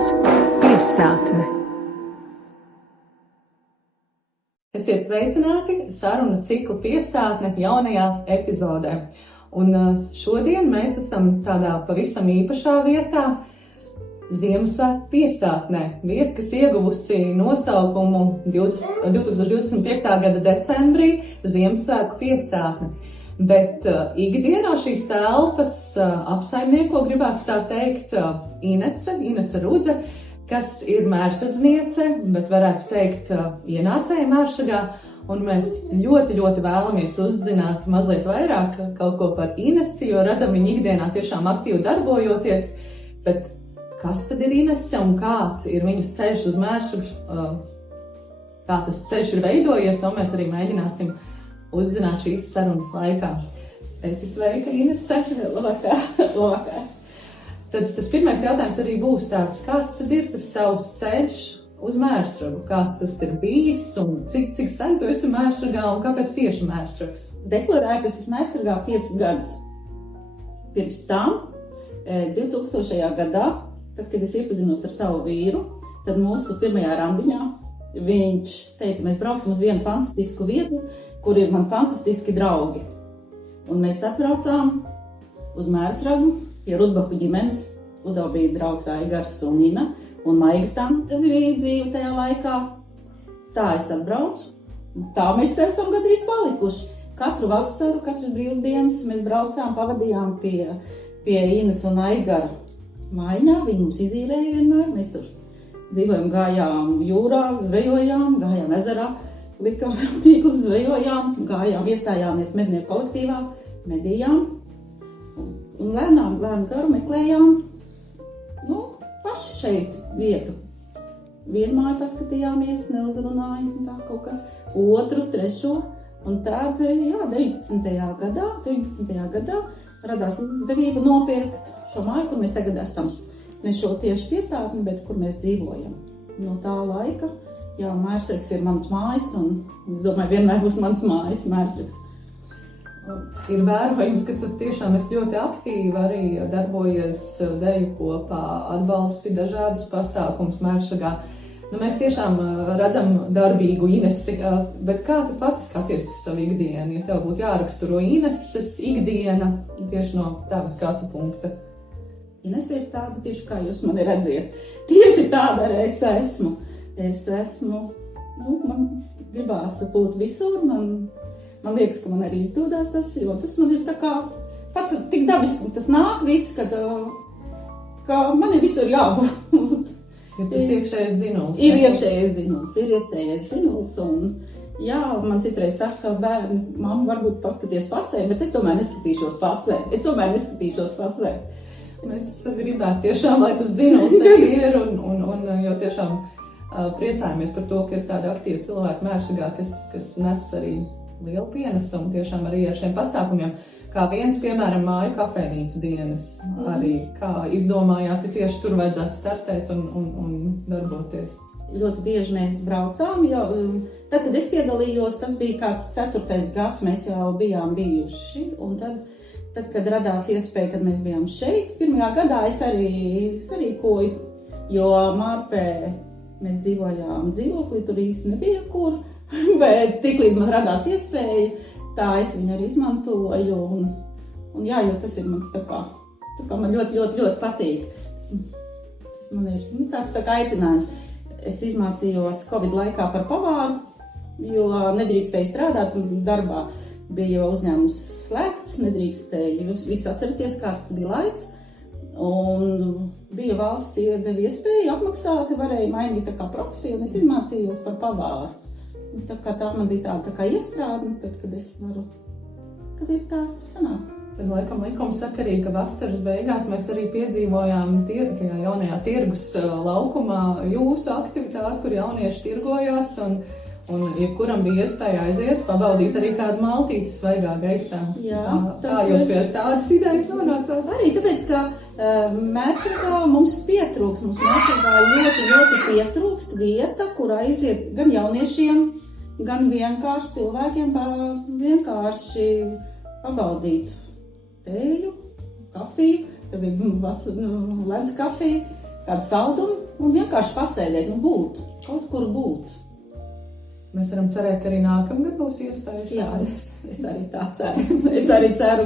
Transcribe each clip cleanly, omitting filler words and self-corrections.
Raidījums Piestātne. Esiet sveicināti sarunu ciklu Piestātne jaunajā epizodē. Un šodien mēs esam tādā pavisam īpašā vietā, Ziemassvētku Piestātnē. Vieta, kas ieguvusi nosaukumu 2025. gada decembrī Ziemassvētku Piestātne. Bet ikdienā šīs telpas apsaimnieko, gribētu tā teikt, Inese Rudze, kas ir mērsradzniece, bet varētu teikt ienācēja Mēršagā. Un mēs ļoti vēlamies uzzināt mazliet vairāk kaut ko par Inesi, jo redzam viņu ikdienā tiešām aktīvi darbojoties. Bet kas tad ir Inese un kāds ir viņas ceļš uz Mēršagu, kā tas ceļš ir veidojies, to mēs arī mēģināsim uzzināt šīs sarunas laikā. Esi sveika, Inese. Labvakar. Tad tas pirmais jautājums arī būs tāds, kāds tad ir tas savs ceļš uz Mēršagu? Kāds tas ir bijis un cik sen tu esi Mēršagā un kāpēc tieši Mēršags? Deklarēju, ka esmu Mēršagā 5 gadus. Pirms tam, 2000. gadā, tad, kad es iepazinos ar savu vīru, tad mūsu pirmajā randiņā viņš teica, mēs brauksim uz vienu fantastisku vietu, kur ir man fantastiski draugi. Un mēs atbraucām uz Mēršagu pie Rudbahu ģimenes. Udo bija draugs Aigars un Nina, un Maigas tam bija dzīve tajā laikā. Tā es atbraucu. Tā mēs te esam gandrīz palikuši. Katru vasaru, katru brīvdienas mēs braucām, pavadījām pie Ines un Aigara mājā. Viņi mums izīrēja vienmēr. Mēs tur dzīvojam, gājām jūrā, zvejojām, gājām ezerā, likām tīklus, zvejojām, gājām, iestājāmies mednieku kolektīvā, medījām. Un lēnām garu meklējām, paši šeit vietu. Vienu māju paskatījāmies, neuzrunāja, tā kaut kas, otru, trešo. Un tad, 19. gadā radās izdevība nopirkt šo māju, kur mēs tagad esam. Ne šo tieši Piestātni, bet kur mēs dzīvojam. No tā laika, Mēršags ir mans mājas, un es domāju, vienmēr būs mans mājas, Mēršags. Ir vērojums, ka tu tiešām esi ļoti aktīvi arī darbojies deju kopā, atbalsti dažādus pasākumus Mēršagā. Mēs tiešām redzam darbīgu Inesi, bet kā tu pati skaties uz savu ikdienu? Ja tev būtu jāraksturo Ineses ikdiena tieši no tava skatu punkta. Inese ir tāda tieši kā jūs mani redziet. Tieši tāda arī es esmu. Man gribās būt visur, man liekas, ka man arī izdodās tas, jo tas man ir tā kā, pats tik dabiski, tas nāk viss, ka man ir visur jābūt. Ir tas iekšējais dzinuls. Ir iekšējais dzinuls, un man citreiz saka, ka bērni, mamma varbūt paskaties pasē, bet es tomēr neskatīšos pasē. Mēs gribētu tiešām, lai tas dzinuls ir, un jo tiešām priecājamies par to, ka ir tāda aktīva cilvēka Mēršagā, kas nes arī lielu pienesumu tiešām arī ar šiem pasākumiem. Kā viens, piemēram, māju kafejnīcu dienas arī, kā izdomājāt, ka tieši tur vajadzētu startēt un darboties. Ļoti bieži mēs braucām, jo tad, kad es piedalījos, tas bija kāds 4. gads, mēs jau bijām bijuši, un tad, kad radās iespēja, kad mēs bijām šeit, 1. gadā es arī koju, jo Mārpē mēs dzīvojām dzīvoklī, tur īsti nebija kur, bet tiklīdz man radās iespēja, tā es viņu arī izmantoju, un jo tas ir mans tā kā man ļoti patīk. Tas man ir tāds tā kā aicinājums. Es izmācījos Covid laikā par pavāru, jo nedrīkstēju strādāt darbā. Bija uzņēmums slēgts, nedrīkstēju, jūs visi atceraties, kāds bija laiks. Un bija valsts iedeva iespēju apmaksāt, varēja mainīt tā kā profesiju, un es izmācījos par pavāru. Tā man bija tā kā iestrādne, tad, kad es varu, kad ir tā sanāk. Tad laikam likums sakarīgi, ka vasaras beigās mēs arī piedzīvojām tajā jaunajā tirgus laukumā jūsu aktivitāti, kur jaunieši tirgojās, un jebkuram bija iespēja aiziet, pabaudīt arī kādu maltīti svaigā gaisā. Tā jūs pie tādas idejas nonācāt? Arī tāpēc, ka Mēršagā mums pietrūks, mums Mēršagā ļoti pietrūkst vieta, kur aiziet gan jauniešiem, gan vienkārši cilvēkiem vienkārši pabaudīt tēju, kafiju, tur bija ledus kafija, kādu saldumu un vienkārši pasēdēt un būt, kaut kur būt. Mēs varam cerēt, ka arī nākamgad būs iespējas. Jā, es arī tā ceru. Es arī ceru,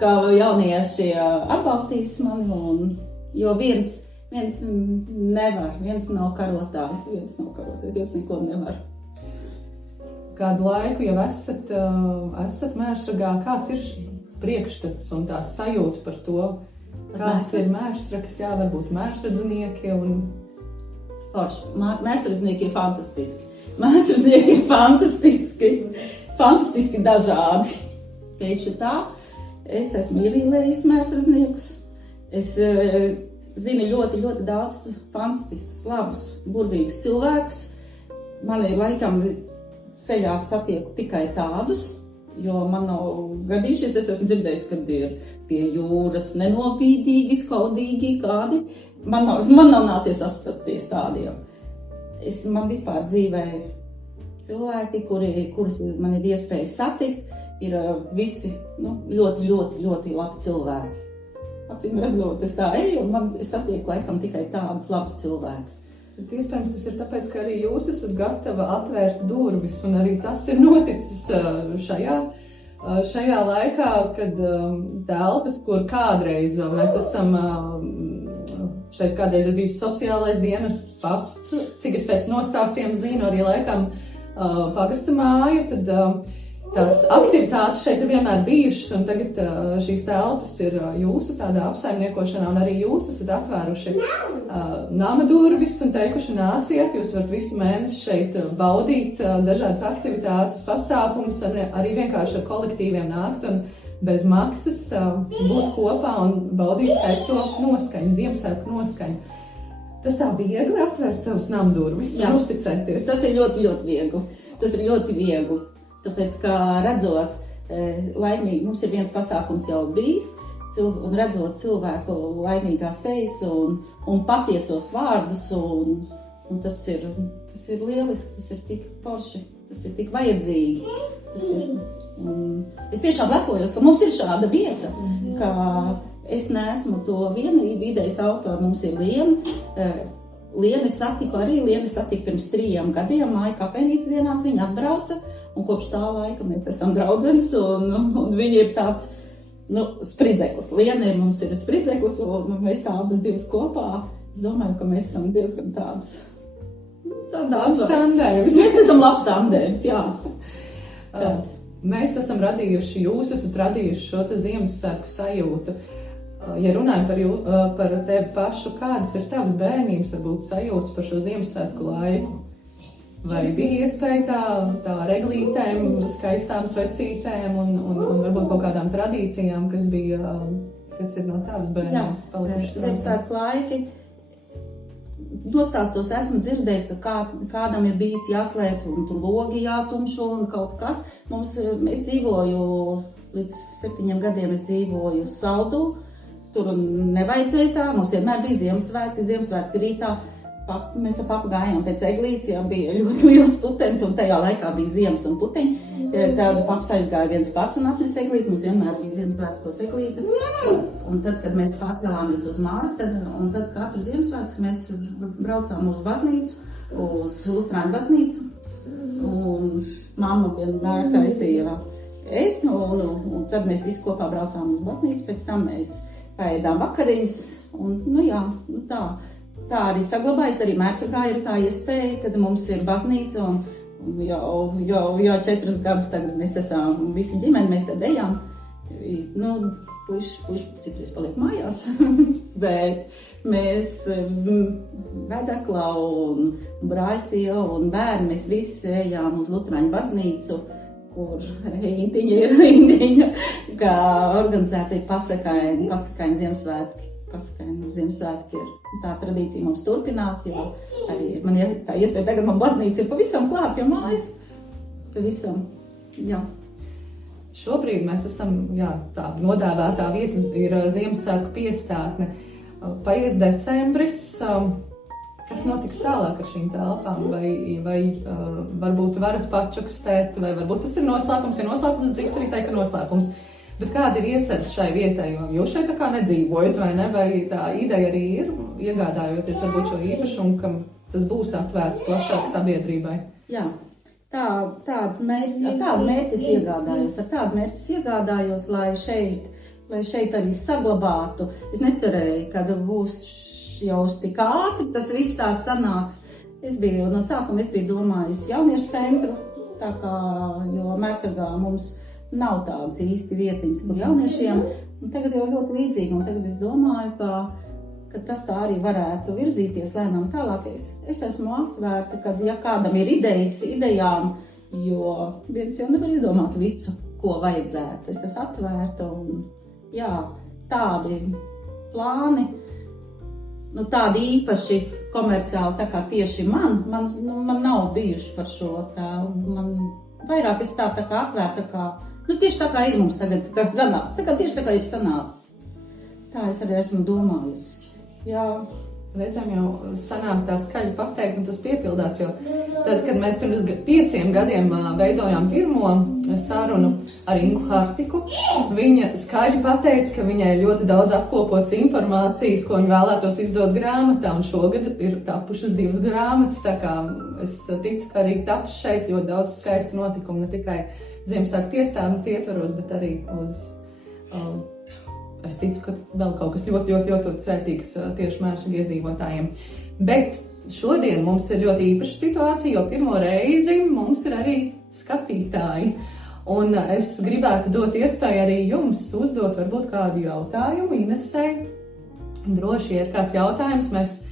ka jaunieši atbalstīs mani, jo viens nevar, viens nav karotājs, viens neko nevar. Kādu laiku jau esat Mērsragā, kāds ir priekšstats un tā sajūta par to, kāds ir Mērsrags, varbūt mērsradznieki un... Mērsradznieki ir fantastiski. Mērsradznieki ir fantastiski dažādi. Teikšu tā, es esmu ievīlējis mērsradzniekus. Es zinu ļoti, ļoti daudz fantastiskus, labus, burvīgus cilvēkus. Man ir laikam ceļā satieku tikai tādus, jo man nav gadījušies, es esmu dzirdējis, kad ir pie jūras nenovīdīgi, skaudīgi kādi. Man nav nācies sastapties tādiem. Man vispār dzīvē cilvēki, kurus man ir iespēja satikt, ir visi ļoti, ļoti, ļoti labi cilvēki. Acīm redzot, es tā eju un es satieku laikam tikai tādus labus cilvēkus. Bet iespējams tas ir tāpēc, ka arī jūs esat gatava atvērt durvis, un arī tas ir noticis šajā laikā, kad telpas, kur kādreiz mēs esam, šeit kādreiz ir bijis sociālais dienas pasts, cik es pēc nostāstiem zinu, arī laikam pagasta māja, tad tās aktivitātes šeit ir vienmēr bijušas, un tagad šīs telpas ir jūsu tādā apsaimniekošanā, un arī jūs esat atvēruši nama durvis un teikuši nāciet, jūs varat visu mēnesi šeit baudīt dažādas aktivitātes, pasākumus, arī vienkārši ar kolektīviem nākt un bez maksas būt kopā un baudīt skaisto noskaņu, Ziemassvētku noskaņu. Tas tā viegli atvērt savus nama durvis un uzticēties. Tas ir ļoti, ļoti viegli. Tas ir ļoti viegli. Tāpēc, kā redzot, laimīgi, mums ir viens pasākums jau bijis, un redzot cilvēku laimīgās sejas un patiesos vārdus, un tas ir lieliski, tas ir tik forši, tas ir tik vajadzīgi. Es tiešām lepojos, ka mums ir šāda vieta, ka es neesmu to vienību idejas autori, mums ir Liena. Lienu satiku pirms 3 gadiem, māja kafejnīcas dienās, viņa atbrauca, un kopš tā laika mēs esam draudzenes, un viņa ir tāds, spridzeklis. Liena mums ir spridzeklis, un mēs tādas divas kopā, es domāju, ka mēs esam diezgan tāds labs tandēms. Mēs esam labs tandēms, jā. Mēs esam radījuši, jūs esat radījuši šo te Ziemassvētku sajūtu. Ja runājam par tevi pašu, kādas ir tavas bērnības, varbūt sajūtas par šo Ziemassvētku laiku? Vai bija iespēja tā reglītēm, skaistām svecītēm un varbūt kaut kādām tradīcijām, kas ir no tavas bērnības palikušas? Ziemassvētku laiki. Nostāstos esmu dzirdējis, ka kādam ir bijis jāslēp un tur logi jātumšo un kaut kas. Es dzīvoju, līdz 7 gadiem es dzīvoju Saldū. Tur nevajadzēja tā, mums vienmēr bija Ziemassvētki rītā. Mēs ar papu gājām pēc eglītes, bija ļoti liels putenis, un tajā laikā bija ziemas un puteņi. Tāda paps aizgāja viens pats un atnes eglīti, mums vienmēr bija Ziemassvētkos eglīte. Un tad, kad mēs pārcēlāmies uz Mārtu, un tad katru Ziemassvētku mēs braucām uz baznīcu, uz Lutrāņu baznīcu. Un mamma vienmēr taisīja un tad mēs visi kopā braucām uz baznīcu, pēc tam mēs paēdām vakariņas, un tā arī saglabājas, arī Mērsragā ir tā iespēja, kad mums ir baznīca, un jau 4 gadus tagad mēs esam visi ģimeni, mēs tad ejam, puiši citreiz paliek mājās, bet mēs Vedekla un brāļsieva un bērni, mēs visi ejām uz Lutrāņu baznīcu, kur Indiņa, kā organizēta ir pasakaini Ziemassvētki. Pasakaini Ziemassvētki ir tā tradīcija mums turpinās, jo arī man ir tā iespēja, tagad man baznīca ir pavisam klāt pie mājas. Pavisam, jā. Šobrīd mēs esam, tā nodēvētā vieta ir Ziemassvētku piestātne. Paies decembris, kas notiks tālāk ar šīm telpām, vai varbūt varat pačukstēt, vai varbūt tas ir noslēpums, ja noslēpums drīkst arī teikt, ka noslēpums. Bet kāda ir iecerta šai vietai? Jo jūs šeit tā kā nedzīvojat, vai ne? Vai tā ideja arī ir, iegādājoties varbūt šo īpašumu, kam tas būs atvērts plašāk sabiedrībai? Jā, tādu mērķi es iegādājos. Ar tādu mērķi es iegādājos, lai šeit arī saglabātu. Es necerēju, ka būs jau tik ātri, tas viss tā sanāks. No sākuma es biju domājusi jauniešu centru, tā kā, jo Mērsargā mums nav tādas īsti vietiņas, kur jauniešiem, un tagad jau ļoti līdzīgi, un tagad es domāju, ka tas tā arī varētu virzīties lēnām tālāk. Es esmu atvērta, kad, ja kādam ir idejām, jo viens jau nevar izdomāt visu, ko vajadzētu. Es esmu atvērta, un jā, tādi plāni, tādi īpaši komerciāli, tā kā tieši man nav bijuši par šo tā, man vairāk es tā kā atvērta, kā, tieši tā kā ir mums tagad, kas sanāks, tieši tā kā ir sanācis. Tā es arī esmu domājusi. Jā. Reizēm jau sanāk tā skaļi pateikt, un tas piepildās, jo tad, kad mēs pirms 5 gadiem veidojām pirmo sarunu ar Ingu Hartiku, viņa skaļi pateica, ka viņai ļoti daudz apkopots informācijas, ko viņa vēlētos izdot grāmatā, un šogad ir tapušas 2 grāmatas, tā kā es ticu, ka arī taps šeit ļoti daudz skaistu notikumu, ne tikai Ziemassvētku piestātnes ietvaros, bet arī es ticu, ka vēl kaut kas ļoti svētīgs tieši Mēršļu iedzīvotājiem. Bet šodien mums ir ļoti īpaša situācija, jo pirmo reizi mums ir arī skatītāji. Un es gribētu dot iespēju arī jums uzdot varbūt kādu jautājumu Inesei. Droši, ja ir kāds jautājums, mēs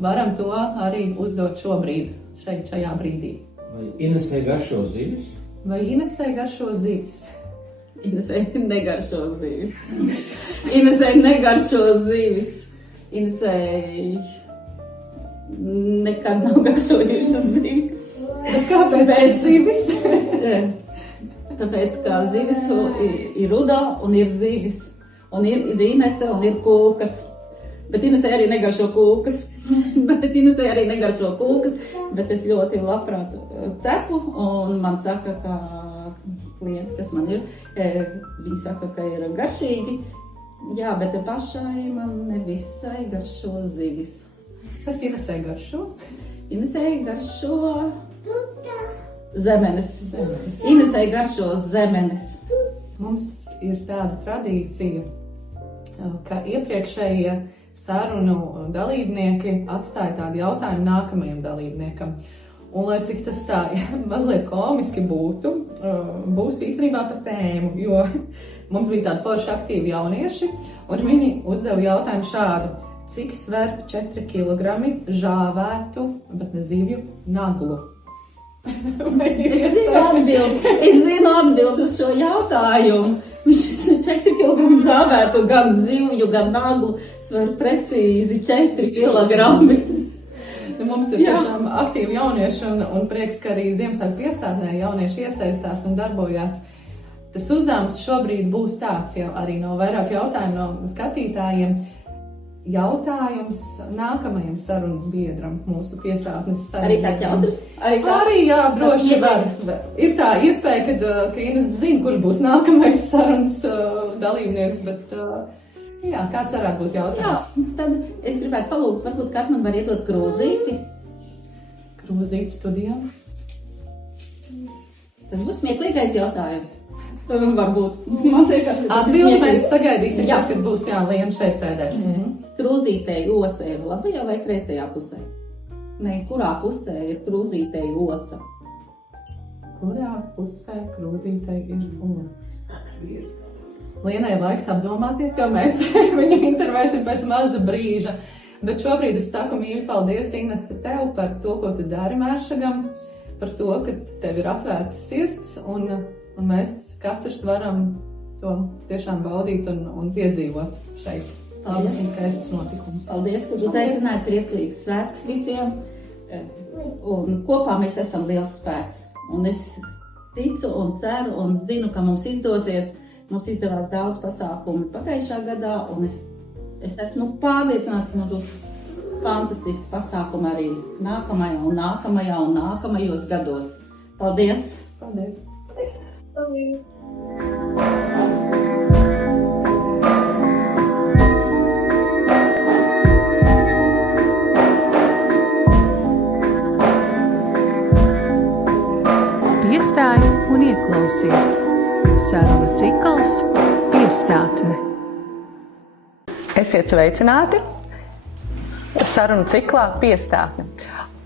varam to arī uzdot šobrīd, šajā brīdī. Vai Inesei garšo zivis? Inesei negaršo zivis. Inesei nekad nav garšojušas zivis. Kāpēc zivis? Tāpēc, ka zivis ir rudā un ir zivis. Un ir Inese un ir kūkas. Bet Inesei arī negaršo kūkas. Bet es ļoti labprāt cepu, un man saka, ka klienti, kas man ir, viņi saka, ka ir garšīgi. Jā, bet pašai man nevisai garšo zivis. Kas Inesei garšo? Inesei garšo zemenes. Inesei garšo zemenes. Mums ir tāda tradīcija, ka iepriekšējie sarunu dalībnieki atstāja tādu jautājumu nākamajam dalībniekam. Un, lai cik tas tā mazliet komiski būtu, būs īstenībā par tēmu, jo mums bija tādi forši aktīvi jaunieši, un viņi uzdeva jautājumu šādu: cik sver 4 kilogrami žāvētu, bet ne zivju, naglu? Es zinu atbildi uz šo jautājumu. Viņš 4 kilogrami žāvētu, gan zivju, gan naglu, sver precīzi 4 kilogrami. Mums ir tiešām aktīvi jaunieši, un prieks, ka arī Ziemassvētku piestātnē jaunieši iesaistās un darbojās. Tas uzdevums šobrīd būs tāds, jau arī no vairāk jautājumu no skatītājiem. Jautājums nākamajam sarunu biedram mūsu piestātnes sarunu. Arī tāds jautrs? Arī, jā, droši var. Ir tā iespēja, ka Ines zina, kurš būs nākamais sarunas dalībnieks, bet jā, kāds varētu būt jautājums? Jā, tad es gribētu palūgt, varbūt kāds man var iedot krūzīti. Krūzīti studijā. Tas būs smieklīgais jautājums. Varbūt. Man liekas, ka tas ir smieklīgs. Mēs Jā. sagaidīsim, kad būs Liena šeit sēdēs. Krūzītei osa ir labajā vai kreisajā pusē? Nē, kurā pusē ir krūzītei osa? Kurā pusē krūzītei ir osa? Lienai laiks apdomāties, jo mēs viņu intervēsim pēc maza brīža. Bet šobrīd es saku mīļi paldies, Inese, tev par to, ko tu dari Mēršagam, par to, ka tev ir atvērta sirds, un mēs katrs varam to tiešām baudīt un piedzīvot šeit. Labas un skaistas notikumus. Paldies, ka uzaicināji, priecīgs svētks visiem. Un kopā mēs esam liels spēks. Un es ticu un ceru un zinu, ka mums izdosies. Mums izdevās daudz pasākumu pagājušā gadā, un es esmu pārliecināta, ka mums būs fantastiski pasākumi arī nākamajos gados. Paldies! Paldies! Paldies. sarunu cikls Piestātne. Esiet sveicināti sarunu ciklā Piestātne.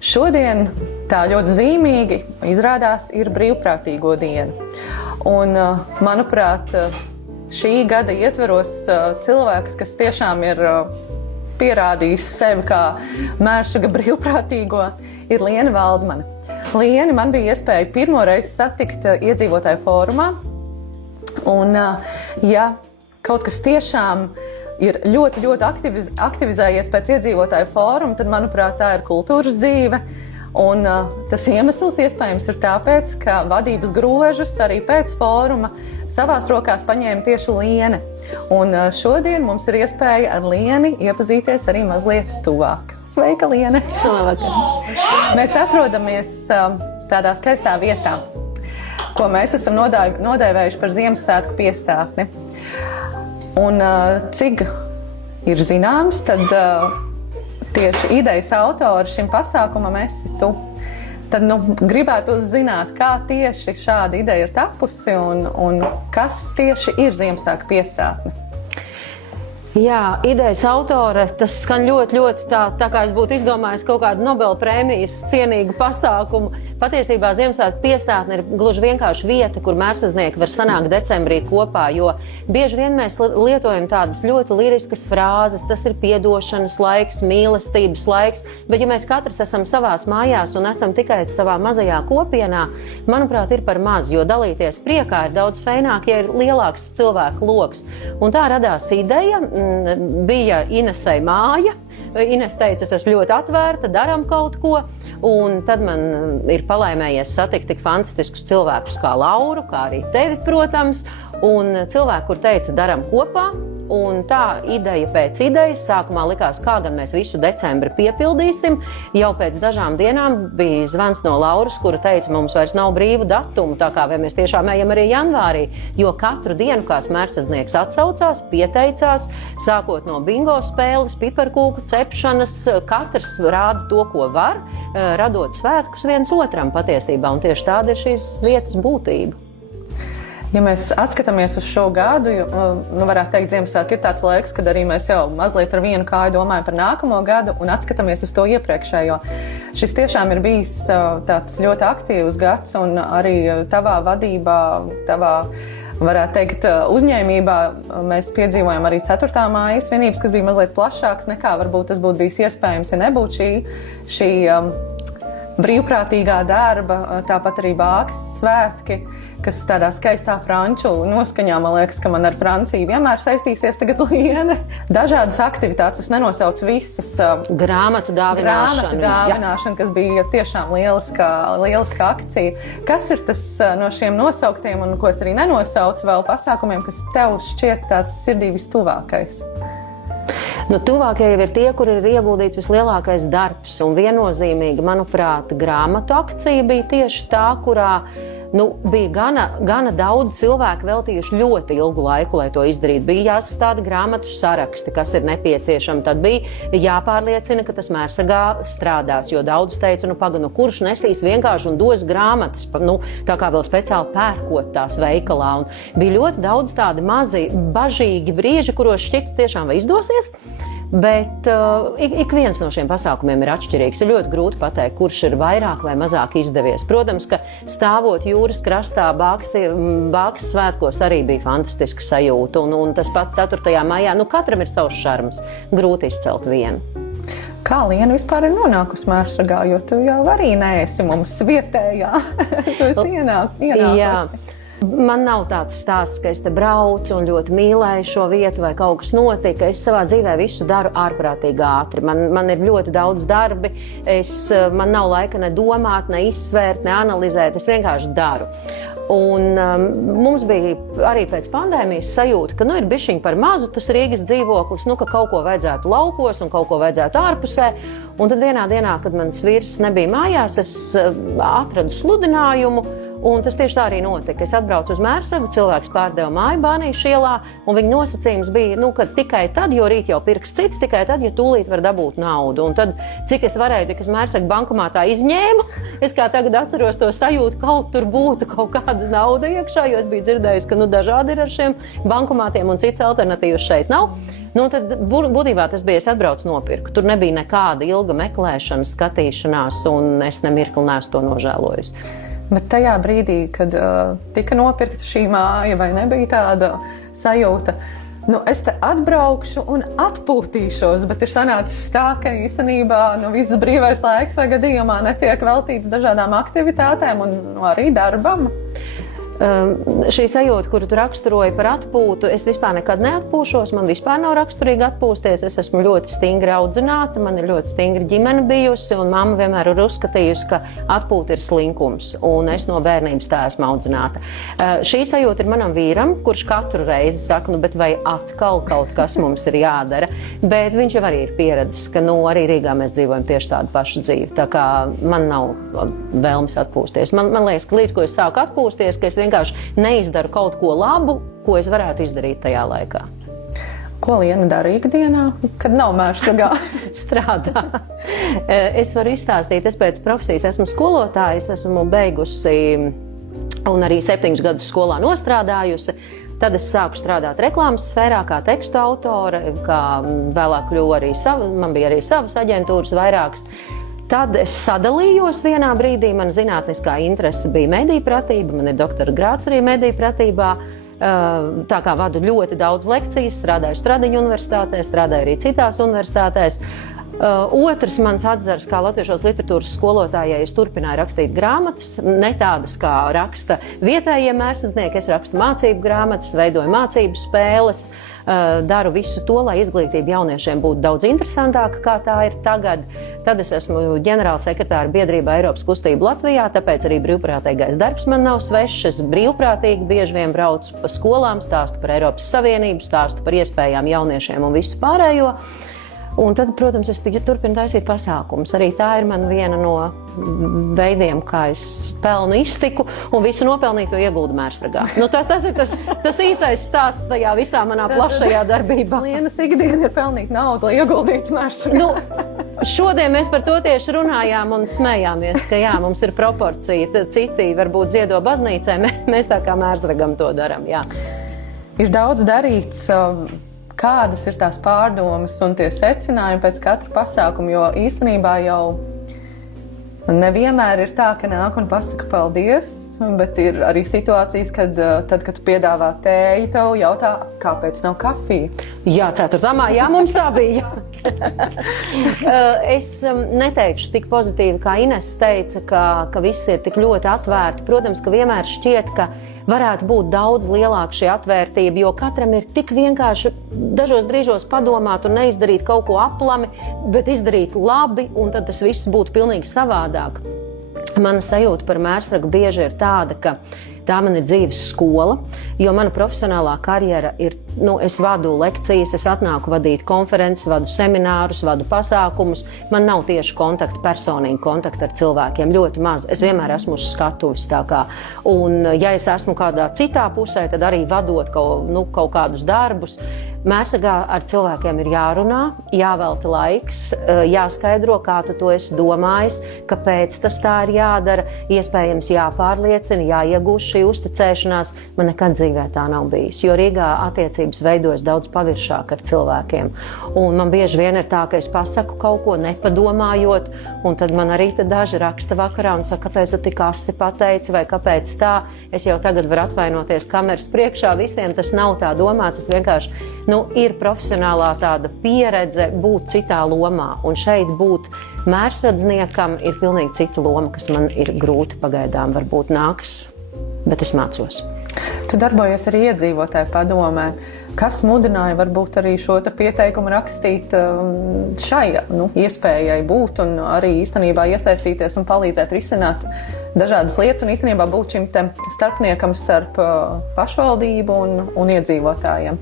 Šodien tā ļoti zīmīgi izrādās ir brīvprātīgo diena. Un, manuprāt, šī gada ietveros cilvēks, kas tiešām ir pierādījis sevi kā Mēršaga brīvprātīgo, ir Liena Valdmane. Lieni man bija iespēja pirmo reizi satikt iedzīvotāju fórumā. Un, ja kaut kas tiešām ir ļoti aktivizējies pēc iedzīvotāju fóruma, tad, manuprāt, tā ir kultūras dzīve. Un tas iemesls iespējams ir tāpēc, ka vadības grožus arī pēc fóruma savās rokās paņēma tieši Liene. Un šodien mums ir iespēja ar Lieni iepazīties arī mazliet tuvāk. Sveika, Liene! Mēs atrodamies tādā skaistā vietā, ko mēs esam nodēvējuši par Ziemassvētku piestātni. Un cik ir zināms, tad tieši idejas autori šim pasākumam esi tu. Tad gribētu zināt, kā tieši šāda ideja ir tapusi un kas tieši ir Ziemassvētku piestātne. Jā, idejas autore, tas skan ļoti tā kā es būtu izdomājis kaut kādu Nobela prēmijas cienīgu pasākumu. Patiesībā Ziemassvētku piestātne ir gluži vienkārši vieta, kur mērsaznieki var sanākt decembrī kopā, jo bieži vien mēs lietojam tādas ļoti liriskas frāzes, tas ir piedošanas laiks, mīlestības laiks, bet ja mēs katrs esam savās mājās un esam tikai savā mazajā kopienā, manuprāt, ir par maz, jo dalīties priekā ir daudz feināk, ja ir lielāks cilvēku loks. Un tā radās ideja, bija Inesei māja. Ines teica, es esmu ļoti atvērta, daram kaut ko, un tad man ir palaimējies satikt tik fantastiskus cilvēkus kā Lauru, kā arī tevi, protams, un cilvēku, kur teica, daram kopā, un tā ideja pēc idejas sākumā likās, kā gan mēs visu decembri piepildīsim. Jau pēc dažām dienām bija zvans no Lauras, kura teica, mums vairs nav brīvu datumu, tā kā vai mēs tiešām ejam arī janvārī, jo katru dienu, kā mērsaznieks atsaucās, pieteicās, sākot no bingo spēles, piparkūku cepšanas, katrs rāda to, ko var, radot svētkus viens otram patiesībā, un tieši tāda ir šīs vietas būtība. Ja mēs atskatāmies uz šo gadu, varētu teikt, Ziemassvētku ir tāds laiks, kad arī mēs jau mazliet ar vienu kāju domājam par nākamo gadu un atskatāmies uz to iepriekšējo. Šis tiešām ir bijis tāds ļoti aktīvs gads, un arī tavā vadībā, tavā, varētu teikt, uzņēmībā mēs piedzīvojam arī 4. māja svinības, kas bija mazliet plašāks nekā varbūt tas būtu bijis iespējams, ja nebūtu šī brīvprātīgā darba, tāpat arī Bākas svētki, kas tādā skaistā franču noskaņā, man liekas, ka man ar Franciju vienmēr saistīsies tagad Liene. Dažādas aktivitātes, es nenosaucu visas. Grāmatu dāvināšana, kas bija tiešām lieliska akcija. Kas ir tas no šiem nosauktiem, un ko es arī nenosaucu vēl pasākumiem, kas tev šķiet tāds sirdī vistuvākais? Tuvākie jau ir tie, kur ir ieguldīts vislielākais darbs, un viennozīmīgi, manuprāt, grāmatu akcija bija tieši tā, kurā bija gana daudz cilvēku veltījuši ļoti ilgu laiku, lai to izdarītu. Bija jāsastāda grāmatu saraksti, kas ir nepieciešami. Tad bija jāpārliecina, ka tas Mērsagā strādās, jo daudz teica, kurš nesīs vienkārši un dos grāmatas, tā kā vēl speciāli pērkot tās veikalā. Un bija ļoti daudz tādi mazi, bažīgi brīži, kuros šķita tiešām vai izdosies. Bet ik viens no šiem pasākumiem ir atšķirīgs. Ir ļoti grūti pateikt, kurš ir vairāk vai mazāk izdevies. Protams, ka stāvot jūras krastā Bākas svētkos arī bija fantastiska sajūta. Un tas pats 4. maijā, katram ir savs šarms. Grūti izcelt vienu. Kā Liena vispār ir nonākusi Mērsagā, jo tu jau arī neesi mums vietējā. Tu esi ienākusi. Jā. Man nav tāds stāsts, ka es te braucu un ļoti mīlēju šo vietu vai kaut kas notika. Es savā dzīvē visu daru ārprātīgi ātri. Man ir ļoti daudz darbi. Man nav laika ne domāt, ne izsvērt, ne analizēt. Es vienkārši daru. Un mums bija arī pēc pandēmijas sajūta, ka ir bišķiņ par mazu tas Rīgas dzīvoklis, ka kaut ko vajadzētu laukos un kaut ko vajadzētu ārpusē. Un tad vienā dienā, kad mans vīrs nebija mājās, es atradu sludinājumu Un tas tieši tā arī notika. Es atbraucu uz Mērsragu, cilvēks pārdeva māju Bānīšu ielā, un viņa nosacījums bija, ka tikai tad, jo rīt jau pirks cits, tikai tad, ja tūlīt var dabūt naudu. Un tad, cik es varēju, tik es Mērsragu bankomātā izņēmu, es kā tagad atceros to sajūtu, kaut tur būtu kaut kāda nauda iekšā, jo es biju dzirdējusi, ka dažādi ir ar šiem bankomātiem un cits alternatīvas šeit nav. Tad būtībā tas bija, es atbraucu nopirku. Tur nebija nekāda ilga meklēšana, skatīšanās, un es nemirkli neesmu to nožēlojusi. Bet tajā brīdī, kad tika nopirkta šī māja, vai nebija tāda sajūta, es te atbraukšu un atpūtīšos, bet ir sanācis tā, ka īstenībā viss brīvais laiks vai gadījumā netiek veltīts dažādām aktivitātēm un arī darbam? Šī sajūta, kuru tu raksturoji par atpūtu, es vispār nekad neatpūšos, man vispār nav raksturīgi atpūsties, es esmu ļoti stingri audzināta, man ir ļoti stingra ģimene bijusi, un mamma vienmēr ir uzskatījusi, ka atpūta ir slinkums, un es no bērnības tā esmu audzināta. Šī sajūta ir manam vīram, kurš katru reizi saka, bet vai atkal kaut kas mums ir jādara, bet viņš jau arī ir pieredzis, ka arī Rīgā mēs dzīvojam tieši tādu pašu dzīvi, tā kā man nav vēlmes atpūsties. Man liekas, ka līdz ko es sāku atpūsties, ka es vienkārši neizdaru kaut ko labu, ko es varētu izdarīt tajā laikā. Ko Liena dara ikdienā, kad nav Mērsragā? Strādā. Es varu izstāstīt, es pēc profesijas esmu skolotāja, es esmu beigusi un arī 7 gadus skolā nostrādājusi. Tad es sāku strādāt reklāmas sfērā kā tekstu autore, kā vēlāk kļuvu arī man bija arī savas aģentūras vairākas. Tad es sadalījos vienā brīdī, man zinātniskā interese bija medijpratība, man ir doktora grāds arī medijpratībā, tā kā vadu ļoti daudz lekcijas, strādāju Stradiņu universitātē, strādāju arī citās universitātēs. Otrs mans atzars kā latviešu literatūras skolotājai, es turpināju rakstīt grāmatas, ne tādas kā raksta vietējie mērsadznieki, es rakstu mācību grāmatas, veidoju mācību spēles, daru visu to, lai izglītība jauniešiem būtu daudz interesantāka, kā tā ir tagad. Tad es esmu ģenerāla sekretāra biedrībā Eiropas kustība Latvijā, tāpēc arī brīvprātīgais darbs man nav svešs. Es brīvprātīgi bieži vien braucu pa skolām, stāstu par Eiropas Savienību, stāstu par iespējām jauniešiem un visu pārējo. Un tad, protams, es turpinu taisīt pasākumus. Arī tā ir man viena no veidiem, kā es pelnu iztiku un visu nopelnīto ieguldu Mērsragā. Tas ir tas īsais stāsts tajā visā manā plašajā darbībā. Lienas ikdiena ir pelnīt naudu, lai ieguldītu Mērsragā. Šodien mēs par to tieši runājām un smējāmies, ka jā, mums ir proporcija. Citi varbūt ziedo baznīcē, mēs tā kā Mērsragam to daram, jā. Ir daudz darīts. Kādas ir tās pārdomas un tie secinājumi pēc katra pasākuma, jo īstenībā jau nevienmēr ir tā, ka nāk un pasaka paldies, bet ir arī situācijas, kad tad, kad tu piedāvā tēju, tev jautā, kāpēc nav kafija? Jā, 4. mājā mums tā bija. Es neteikšu tik pozitīvi, kā Ines teica, ka viss ir tik ļoti atvērti. Protams, ka vienmēr šķiet, ka varētu būt daudz lielāka šī atvērtība, jo katram ir tik vienkārši dažos brīžos padomāt un neizdarīt kaut ko aplami, bet izdarīt labi, un tad tas viss būtu pilnīgi savādāk. Mana sajūta par Mērsragu bieži ir tāda, ka tā man ir dzīves skola, jo mana profesionālā karjera ir, es vadu lekcijas, es atnāku vadīt konferences, vadu seminārus, vadu pasākumus. Man nav tieši personīgi kontakti ar cilvēkiem, ļoti maz. Es vienmēr esmu uz skatuves tā kā. Un ja es esmu kādā citā pusē, tad arī vadot kaut kādus darbus. Mērsragā ar cilvēkiem ir jārunā, jāvelta laiks, jāskaidro, kā tu to esi domājis, kāpēc tas tā ir jādara, iespējams jāpārliecina, jāiegūst šī uzticēšanās. Man nekad dzīvē tā nav bijis, jo Rīgā attiecības veidojas daudz paviršāk ar cilvēkiem. Un man bieži vien ir tā, ka es pasaku kaut ko nepadomājot, un tad man arī daži raksta vakarā un saka, kāpēc tu tik asi pateici vai kāpēc tā. Es jau tagad varu atvainoties kameras priekšā visiem, tas nav tā domāts, tas vienkārši ir profesionālā tāda pieredze būt citā lomā. Un šeit būt mērsradzniekam ir pilnīgi cita loma, kas man ir grūti pagaidām varbūt nākas, bet es mācos. Tu darbojies arī iedzīvotāju padomē. Kas mudināja varbūt arī šo pieteikumu rakstīt šai iespējai būt un arī īstenībā iesaistīties un palīdzēt risināt dažādas lietas un īstenībā būt šim starpniekam starp pašvaldību un iedzīvotājiem?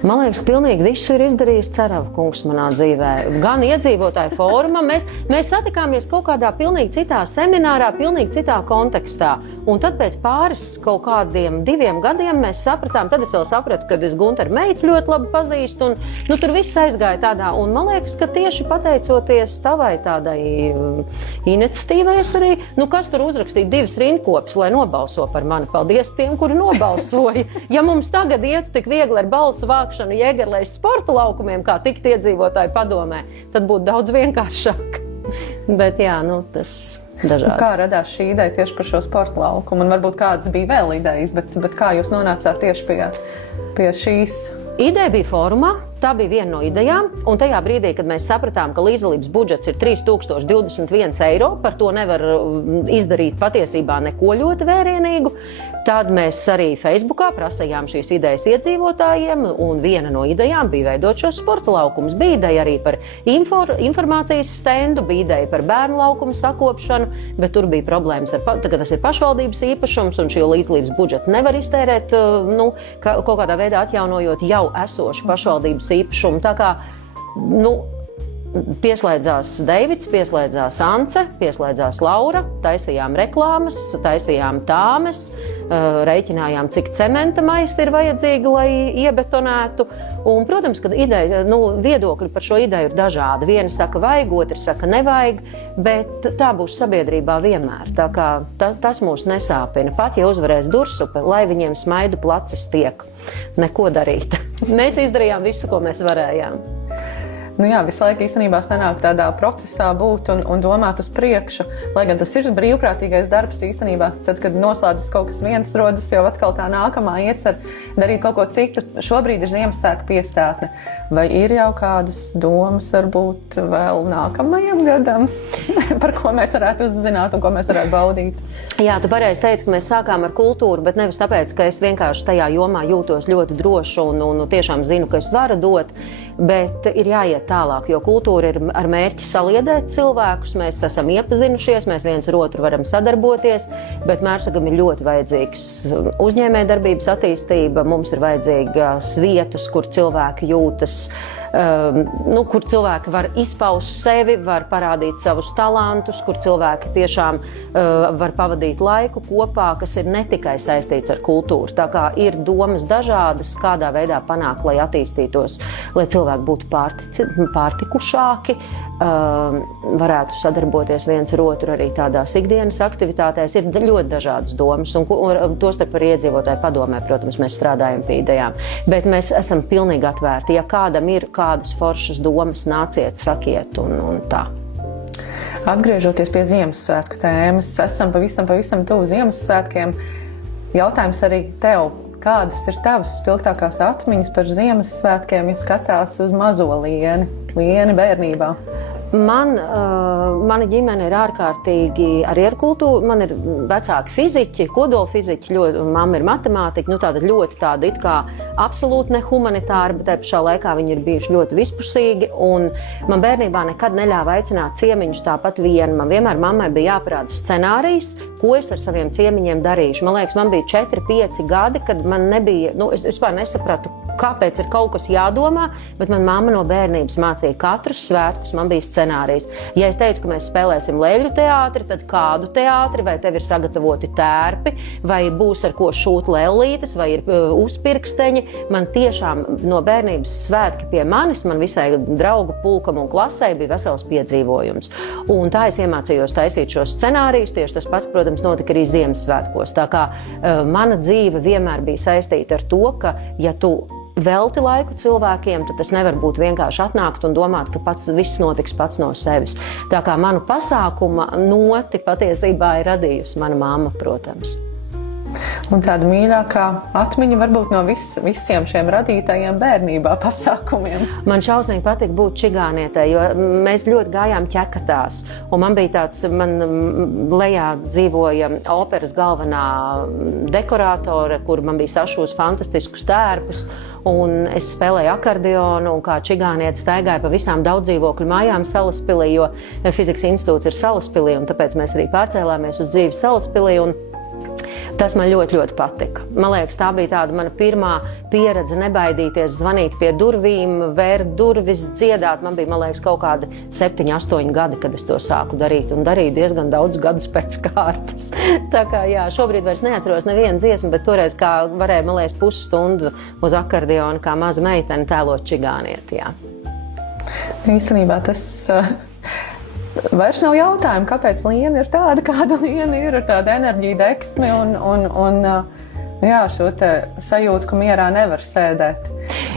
Man liekas, ka pilnīgi visu ir izdarījis Cerava kungs manā dzīvē. Gan iedzīvotāju fórumā, mēs satikāmies kaut kādā pilnīgi citā seminārā, pilnīgi citā kontekstā. Un tad pēc pāris kaut kādiem 2 gadiem mēs sapratām, tad es vēl sapratu, ka es Gunteru meitu ļoti labi pazīstu, un tur viss aizgāja tādā. Un man liekas, ka tieši pateicoties tavai tādai iniciatīvai, es arī, kas tur uzrakstīja 2 rindkopus, lai nobalso par mani. Paldies tiem, kuri nobalsoja. Ja mums tagad ietu tik viegli ar balsu vākšanu Jēgerlejas sporta laukumiem, kā tikt iedzīvotāju padomē, tad būtu daudz vienkāršāk. Bet jā, tas dažādi. Kā radās šī ideja tieši par šo sporta laukumu? Un varbūt kādas bija vēl idejas, bet kā jūs nonācāt tieši pie šīs? Ideja bija fórumā, tā bija viena no idejām, un tajā brīdī, kad mēs sapratām, ka līdzdalības budžets ir 3021 eiro, par to nevar izdarīt patiesībā neko ļoti vērienīgu, tad mēs arī Facebookā prasījām šīs idejas iedzīvotājiem, un viena no idejām bija veidot šos sporta laukumus. Bija ideja arī par informācijas stendu, bija ideja par bērnu laukumu sakopšanu, bet tur bija problēmas tagad tas ir pašvaldības īpašums, un šī līdzdalības budžeta nevar iztērēt, kaut kādā veidā atjaunojot jau esošu pašvaldības īpašumu. Tā kā, pieslēdzās Deivids, pieslēdzās Ance, pieslēdzās Laura, taisījām reklāmas, taisījām tāmes, reiķinājām, cik cementa maisi ir vajadzīgi, lai iebetonētu. Un, protams, ka ideja, viedokļi par šo ideju ir dažādi. Vieni saka vajag, otri saka nevajag, bet tā būs sabiedrībā vienmēr. Tā kā tas mūs nesāpina. Pat, ja uzvarēs Dursupe, lai viņiem smaidu placis tiek. Neko darīt. Mēs izdarījām visu, ko mēs varējām. Visu laiku īstenībā sanāk tādā procesā būt un domāt uz priekšu, lai gan tas ir brīvprātīgais darbs īstenībā. Tad, kad noslēdzas kaut kas viens, rodas jau atkal tā nākamā iecer darīt kaut ko citu. Šobrīd ir Ziemassvētku piestātne. Vai ir jau kādas domas varbūt vēl nākamajam gadam, par ko mēs varētu uzzināt un ko mēs varētu baudīt? Jā, tu pareizi teici, ka mēs sākām ar kultūru, bet nevis tāpēc, ka es vienkārši tajā jomā jūtos ļoti droši un tiešām zinu, ka es varu dot, bet ir jāiet tālāk, jo kultūra ir ar mērķi saliedēt cilvēkus, mēs esam iepazinušies, mēs viens ar otru varam sadarboties, bet Mērsagam ir ļoti vajadzīgs uzņēmējdarbības attīstība, mums ir vajadzīgas vietas, kur cilvēki jūtas, kur cilvēki var izpaust sevi, var parādīt savus talantus, kur cilvēki tiešām var pavadīt laiku kopā, kas ir ne tikai saistīts ar kultūru. Tā kā ir domas dažādas, kādā veidā panākt, lai attīstītos, lai cilvēki būtu pārtikušāki, varētu sadarboties viens ar otru arī tādās ikdienas aktivitātēs. Ir ļoti dažādas domas, un tostarp arī iedzīvotāju padomē, protams, mēs strādājam pie idejām. Bet mēs esam pilnīgi atvērti. Ja kādam ir kādas foršas domas, nāciet, sakiet un tā. Atgriežoties pie Ziemassvētku tēmas, esam pavisam tuvu Ziemassvētkiem. Jautājums arī tev. Kādas ir tavas spilgtākās atmiņas par Ziemassvētkiem, ja skatās uz mazo Lieni bērnībā? Mana ģimene ir ārkārtīgi arī ar kultūru. Man ir vecāki fiziķi, kodolfiziķi, mamma ir matemātika, tāda ļoti tāda it kā absolūti nehumanitāra, bet tajā pašā laikā viņi ir bijuši ļoti vispusīgi, un man bērnībā nekad neļāva aicināt ciemiņus tāpat vienu. Man vienmēr mammai bija jāparāda scenārijs, ko es ar saviem ciemiņiem darīšu. Man liekas, man bija 4-5 gadi, kad man nebija, es vispār nesapratu, kāpēc ir kaut kas jādomā, bet man mamma no bērnības mācīja katrus svētkus, man bija scenārijs. Ja es teicu, ka mēs spēlēsim Leļu teātri, tad kādu teātri, vai tev ir sagatavoti tērpi, vai būs ar ko šūt lellītes, vai ir uzpirksteņi. Man tiešām no bērnības svētki pie manis, man visai draugu pulkam un klasē bija vesels piedzīvojums. Un tā es iemācījos taisīt šos scenārijus, tieši tas pats, protams, notika arī Ziemassvētkos. Tā kā mana dzīve vienmēr bija saistīta ar to, ka ja tu velti laiku cilvēkiem, tad tas nevar būt vienkārši atnākt un domāt, ka viss notiks pats no sevis. Tā kā manu pasākuma noti patiesībā ir radījusi mana mamma, protams. Un tāda mīļākā atmiņa varbūt no visiem šiem radītajiem bērnībā pasākumiem. Man šausmīgi patika būt čigānietē, jo mēs ļoti gājām ķekatās. Un man bija man lejā dzīvoja operas galvenā dekorātore, kur man bija sašūs fantastiskus tērpus. Un es spēlēju akordeonu un kā čigāniete staigāju pa visām daudzdzīvokļu mājām Salaspilī, jo Fizikas institūts ir Salaspilī, un tāpēc mēs arī pārcēlāmies uz dzīvi Salaspilī. Un Tas man ļoti, ļoti patika. Man liekas, tā bija tāda mana pirmā pieredze nebaidīties, zvanīt pie durvīm, vērt durvis, dziedāt. Man bija, man liekas, kaut kādi 7, 8 gadi, kad es to sāku darīt, un darīju diezgan daudz gadus pēc kārtas. Tā kā, jā, šobrīd vairs neatceros nevienu dziesmu, bet toreiz kā varēja, man liekas, pusstundu uz akordeonu kā maza meitene tēlot čigānieti, jā. Īstenībā tas vairs nav jautājumu, kāpēc Liena ir tāda, kāda Liena ir, ar tādu enerģiju, deksmi un jā, šo te sajūtu, ka mierā nevar sēdēt.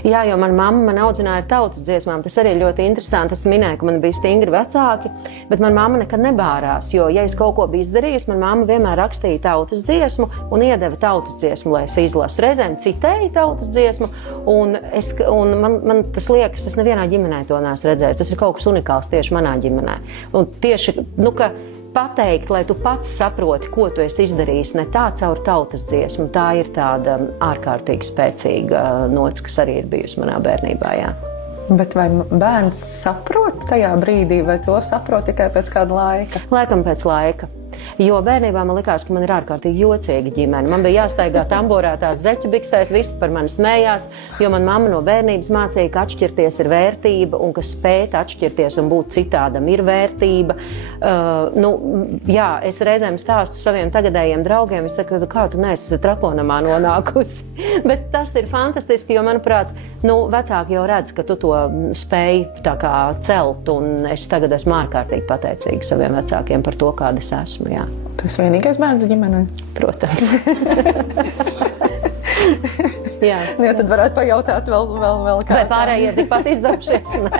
Jā, jo mana mamma man audzināja ar tautas dziesmām. Tas arī ļoti interesanti. Es minēju, ka man bija stingri vecāki, bet mana mamma nekad nebārās, jo, ja es kaut ko biju izdarījusi, mana mamma vienmēr rakstīja tautas dziesmu un iedeva tautas dziesmu, lai es izlasu. Reizēm citēju tautas dziesmu, un man tas liekas, es nevienā ģimenē to neesmu redzējis. Tas ir kaut kas unikāls tieši manā ģimenē. Un tieši, ka pateikt, lai tu pats saproti, ko tu esi izdarījis, ne tā caur tautas dziesmu, tā ir tāda ārkārtīgi spēcīga nots, kas arī ir bijusi manā bērnībā, jā. Bet vai bērns saprot tajā brīdī, vai to saprot tikai pēc kāda laika? Laikam pēc laika. Jo bērnībā man likās, ka man ir ārkārtīgi jocīga ģimene. Man bija jāstaigā tamborētās zeķubiksēs, visi par mani smējās, jo man mamma no bērnības mācīja, ka atšķirties ir vērtība un ka spēt atšķirties un būt citādam ir vērtība. Jā, es reizēm stāstu saviem tagadējiem draugiem, es saku, kā tu neesi trakonamā nonākusi. Bet tas ir fantastiski, jo, manuprāt, vecāki jau redz, ka tu to spēj tā kā celt, un es tagad esmu ārkārtīgi pateicīga saviem vecākiem par to, kāda es esmu. Jā. Tu esi vienīgais bērns ģimenē? Protams. Jā. Ja tad varētu pajautāt vēl kā. Vai pārējie ir tikpat izdevušies? Nē.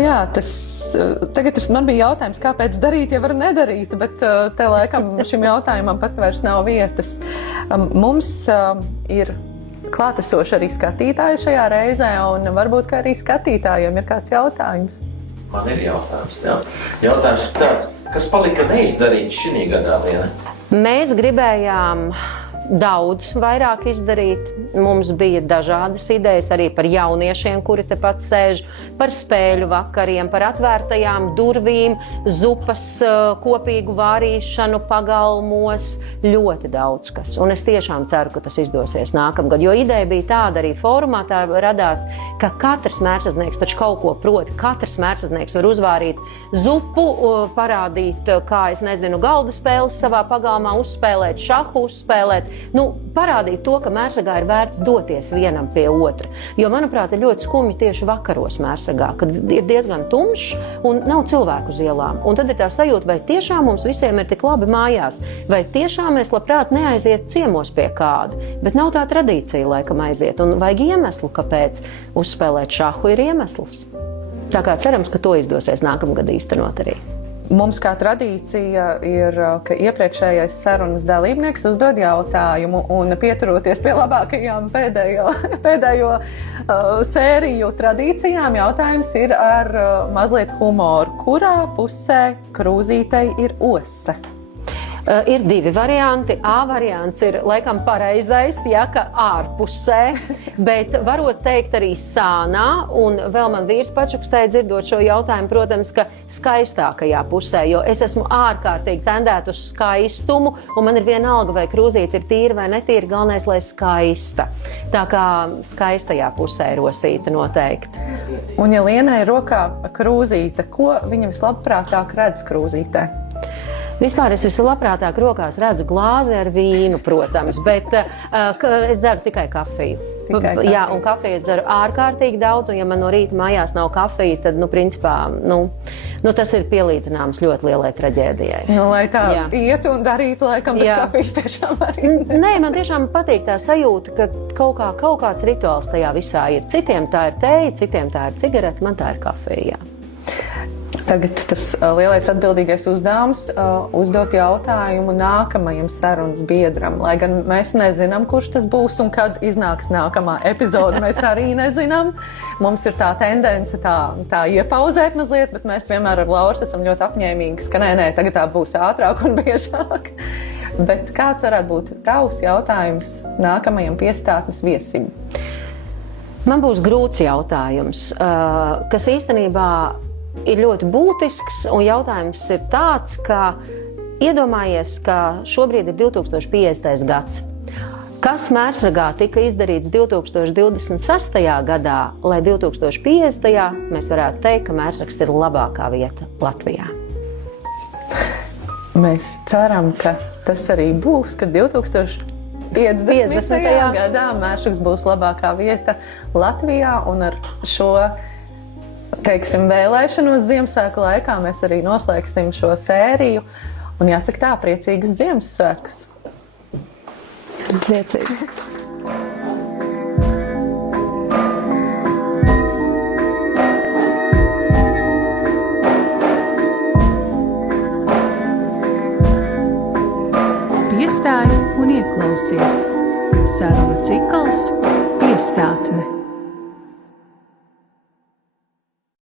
Jā, tagad man bija jautājums, kāpēc darīt, ja var nedarīt, bet te laikam šim jautājumam pat vairs nav vietas. Mums ir klātesoši arī skatītāji šajā reizē, un varbūt, ka arī skatītājiem ir kāds jautājums. Man ir jautājums, jā. Jautājums ir tāds, kas palika neizdarīts šī gadā, Liena? Mēs gribējām daudz vairāk izdarīt. Mums bija dažādas idejas arī par jauniešiem, kuri tepat sēž, par spēļu vakariem, par atvērtajām durvīm, zupas kopīgu vārīšanu pagalmos, ļoti daudz kas. Un es tiešām ceru, ka tas izdosies nākamgad, jo ideja bija tāda, arī fórumā tā radās, ka katrs mērsaznieks taču kaut ko proti, katrs mērsaznieks var uzvārīt zupu, parādīt, kā, es nezinu, galda spēles savā pagalmā uzspēlēt, šahu uzspēlēt, parādīt to, ka Mērsagā ir vērts doties vienam pie otra. Jo, manuprāt, ir ļoti skumji tieši vakaros Mērsagā, kad ir diezgan tumšs un nav cilvēku uz ielām. Un tad ir tā sajūta, vai tiešām mums visiem ir tik labi mājās, vai tiešām mēs labprāt neaizietu ciemos pie kāda. Bet nav tā tradīcija laikam aiziet, un vajag iemeslu, kāpēc uzspēlēt šahu ir iemesls. Tā kā cerams, ka to izdosies nākamgad īstenot arī. Mums kā tradīcija ir, ka iepriekšējais sarunas dalībnieks uzdod jautājumu un pieturoties pie labākajām pēdējo sēriju tradīcijām, jautājums ir ar mazliet humoru. Kurā pusē krūzītei ir ose? Ir divi varianti. A variants ir laikam pareizais, ja, ka ārpusē, bet varot teikt arī sānā, un vēl man vīrs pačukstēja dzirdot šo jautājumu, protams, ka skaistākajā pusē, jo es esmu ārkārtīgi tendēta uz skaistumu, un man ir vienalga, vai krūzīte ir tīra vai netīra, galvenais, lai skaista. Tā kā skaistajā pusē rosīta noteikti. Un ja Lienai rokā krūzīte, ko viņa vislabprātāk redz krūzītē? Vispār es vislabprātāk rokās redzu glāzi ar vīnu, protams, bet es dzeru tikai kafiju. Jā, un kafiju es dzeru ārkārtīgi daudz, un ja man no rīta mājās nav kafija, tad, principā, tas ir pielīdzināms ļoti lielai traģēdijai. Lai tā ietu un darītu, laikam, bez kafijas tiešām arī. Nē, man tiešām patīk tā sajūta, ka kaut kāds rituāls tajā visā ir. Citiem tā ir teja, citiem tā ir cigarete, man tā ir kafija, jā. Tagad tas lielais atbildīgais uzdevums uzdot jautājumu nākamajam sarunas biedram. Lai gan mēs nezinām, kurš tas būs un kad iznāks nākamā epizode, mēs arī nezinām. Mums ir tā tendence tā iepauzēt mazliet, bet mēs vienmēr ar Lauru esam ļoti apņēmīgi, ka nē, tagad tā būs ātrāk un biežāk. Bet kāds varētu būt tavs jautājums nākamajam piestātnes viesim? Man būs grūts jautājums, kas īstenībā ir ļoti būtisks, un jautājums ir tāds, ka iedomājies, ka šobrīd ir 2050. gads. Kas Mērsragā tika izdarīts 2026. gadā, lai 2050. mēs varētu teikt, ka Mērsrags ir labākā vieta Latvijā? Mēs ceram, ka tas arī būs, ka 2050. gadā Mērsrags būs labākā vieta Latvijā, un ar šo, teiksim, vēlēšanos Ziemassvētku laikā mēs arī noslēgsim šo sēriju. Un jāsaka tā, priecīgas Ziemassvētkus! Priecīgi! Piestāj un ieklausies. Sarunu cikls Piestātne.